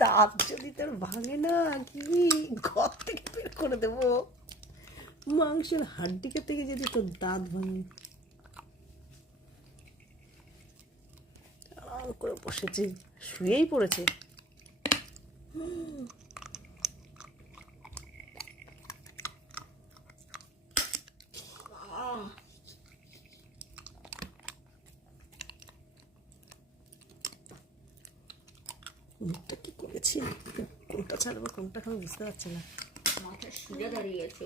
দাঁত যদি তোর ভাঙে না কি ঘর থেকে বের করে দেবো। মাংসের হাড্ডিকে থেকে যদি তোর দাঁত ভাঙে। আরাম করে বসেছে, শুয়েই পড়েছে। মুখটা কি করেছি, কোনটা ছাড়বো কোনটা খাবো বুঝতে পারছি না। মাথা সোজা দাঁড়িয়ে গেছে।